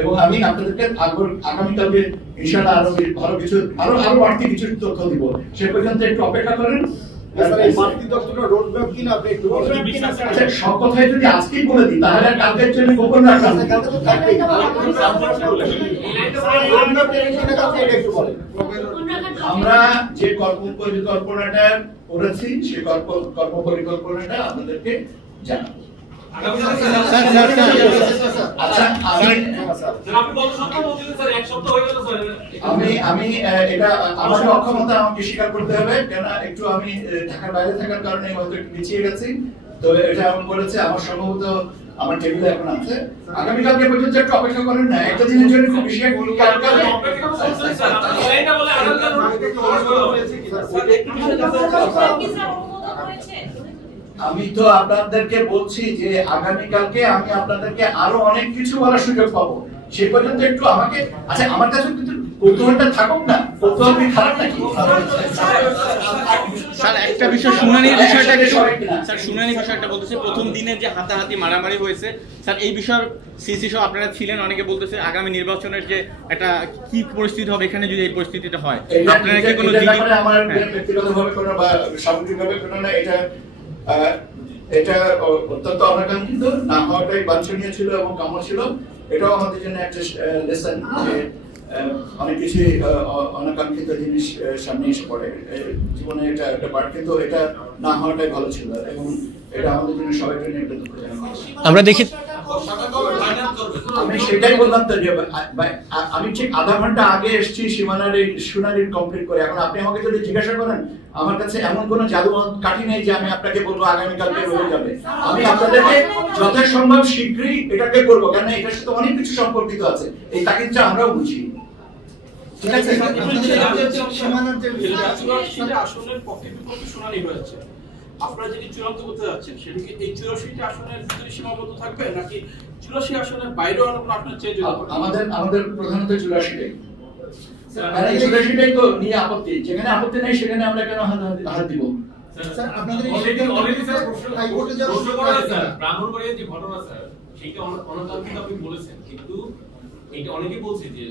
এবং আমি আপনাদেরকে আগামীকালকে ইনশাআল্লাহ আরো ভালো কিছু আরো বাড়তি কিছু তথ্য দিব। সে পর্যন্ত একটু অপেক্ষা করেন। সব কথাই যদি আজকেই বলে দিই তাহলে কালকের জন্য গোপন রাখলাম। আমরা যে কর্ম পরিকল্পনাটা করেছি সেই কর্ম পরিকল্পনাটা আপনাদেরকে জানাবো। আমি এটা আমার অক্ষমতা আমাকে স্বীকার করতে হবে, কেন একটু আমি ঢাকার বাইরে থাকার কারণে হয়তো একটু পিছিয়ে গেছি। তো এটা আমি বলেছি আমার সম্ভবত আমার টেবিলে এখন আছে। আগামীকালকে পর্যন্ত একটু অপেক্ষা করেন না, একটা দিনের জন্য খুব বেশি আমি তো আপনাদেরকে বলছি যে আগামীকালকে আমি আপনাদেরকে আরো অনেক কিছু বলার সুযোগ পাবো। সে পর্যন্ত একটু আমাকে আচ্ছা আমার কাছে কিন্তু কৌতূহলটা থাকুক না। কৌতূহল কি খারাপ নাকি? স্যার একটা বিষয় শুনানির বিষয়টা স্যার শুনানির বিষয়টা বলতেছে প্রথম দিনে যে হাতাহাতি মারামারি হয়েছে স্যার এই বিষয়ে সিসি সহ আপনারা ছিলেন, অনেকে বলতেছে আগামী নির্বাচনের যে একটা কি পরিস্থিতি হবে এখানে যদি এই পরিস্থিতিটা হয় আপনারা কি কোনো আমার ব্যক্তিগতভাবে কোনো বা সামগ্রিকভাবে কোনো না, এটা অত্যন্ত অনাকাঙ্ক্ষিত না হওয়াটাই বাঞ্ছনীয় ছিল এবং কাম্য ছিল। এটাও আমাদের জন্য একটা লেসন যে অনেক কিছু অনাকাঙ্ক্ষিত জিনিস সামনে এসে পড়ে জীবনে, এটা একটা পার্ট, কিন্তু এটা না হওয়াটাই ভালো ছিল এবং এটা আমাদের জন্য সবাই জন্য একটা দুঃখজনক। আমরা দেখি আমি সেটাই বললাম তো যে আমি ঠিক আধা ঘন্টা আগে এসেছি সীমানার এই শুনানি কমপ্লিট করে। এখন আপনি আমাকে যদি জিজ্ঞাসা করেন আমার কাছে এমন কোনো জাদু কাঠি নেই যে আমি আপনাকে বলবো আগামীকালকে হয়ে যাবে। আমি আপনাদেরকে যথাসম্ভব শীঘ্রই এটাকে করবো, কারণ এটার সাথে অনেক কিছু সম্পর্কিত আছে। এই তাগিদটা আমরাও বুঝি। ঠিক আছে, আসনের পক্ষে বিপক্ষে শুনানি হয়েছে, আপনারা যদি চূড়ান্ত করতে যাচ্ছেন সেটা কি এই 84টি আসনের ভিতরে সীমাবদ্ধ থাকবে নাকি 84 আসনের বাইরেও অন্য কোনো আসন চেঞ্জ হবে? আমাদের প্রধানত 84টাই। স্যার 84টাই তো নিয়ে আপত্তি, যেখানে আপত্তি নাই সেখানে আমরা কেন হাত দিব? স্যার আপনাদের অলরেডি স্যার হাইকোর্টে যা প্রশ্ন করা আছে স্যার ব্রাহ্মণবাড়িয়ার যে ঘটনা স্যার সেইটা অনাকাঙ্ক্ষিত আপনি বলেছেন, কিন্তু এটা অনেকেই বলছে যে